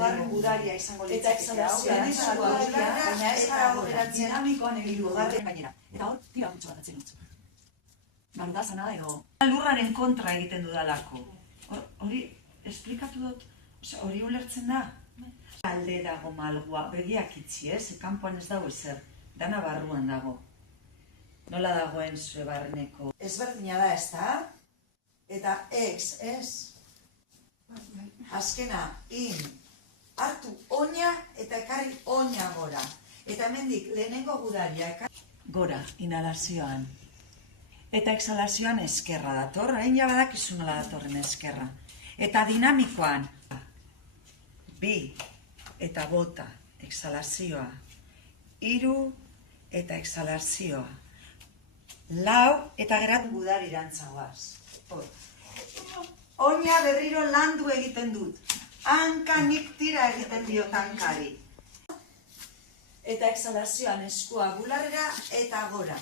Hirugarren gudaria izango litzateke. Eta exhalazioan eskua bularrera baina ez eta dago gora. geratzen Dinamikoan egin hirugarren gainera. Eta hor, tira gutxo bat atzen utzu. Galdasana edo... Lurraren kontra egiten dudalako. Hori, esplikatu dut, hori ulertzen da? Alde dago malgua, begiak itxi, ez? Kanpoan ez dago ezer, dana barruan dago. Nola dagoen zure barreneko? Ezberdina da, ez da? Eta ex, ez? Azkena, hartu oina eta ekarri oina gora. Eta hemendik lehenengo gudaria ekarri. Gora, inhalazioan. Eta exhalazioan eskerra dator, hain jabadakizu nola datorren eskerra. Eta dinamikoan, 2 eta bota, exhalazioa. 3 eta exhalazioa. 4 eta geratu Gudari dantzagoaz. oina berriro landu egiten dut. Hankanik tira egiten diot hankari. Eta exhalazioan eskua bularrera eta gora.